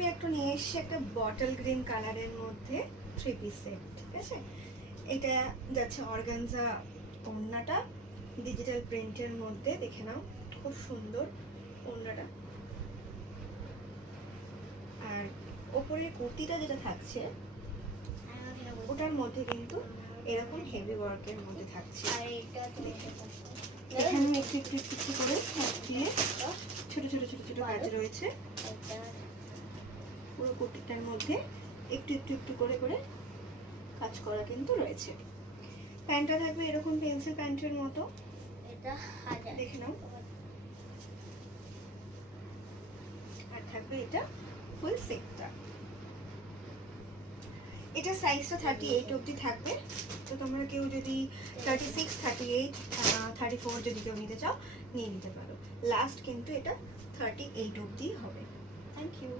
আমি একটা নিয়ে এসেছি একটা বটল গ্রিন কালারের মধ্যে 3 পিস সেট, ঠিক আছে। এটা যাচ্ছে অর্গানজা ওড়নাটা, ডিজিটাল প্রিন্টের মধ্যে, দেখে নাও খুব সুন্দর ওড়নাটা। আর ওপরে কুর্তিটা যেটা থাকছে ওটার মধ্যে কিন্তু এরকম হেভি ওয়ার্কের মধ্যে থাকছে। এখানে একটু একটু একটু একটু করে দিয়ে ছোট ছোট ছোট ছোট কাজ রয়েছে। পুরো কুর্তিটার মধ্যে একটু একটু একটু করে করে কাজ করা কিন্তু রয়েছে। প্যান্টটা থাকবে এরকম পেন্সিল প্যান্টের মতো, এটা দেখে নাও। আর থাকবে এটা ফুল সেটটা। এটা সাইজটা 38 অবধি থাকবে, তো তোমরা কেউ যদি 36, 38, 34 যদি কেউ নিতে চাও নিয়ে নিতে পারো। লাস্ট কিন্তু এটা 38 অবধি হবে। Thank you.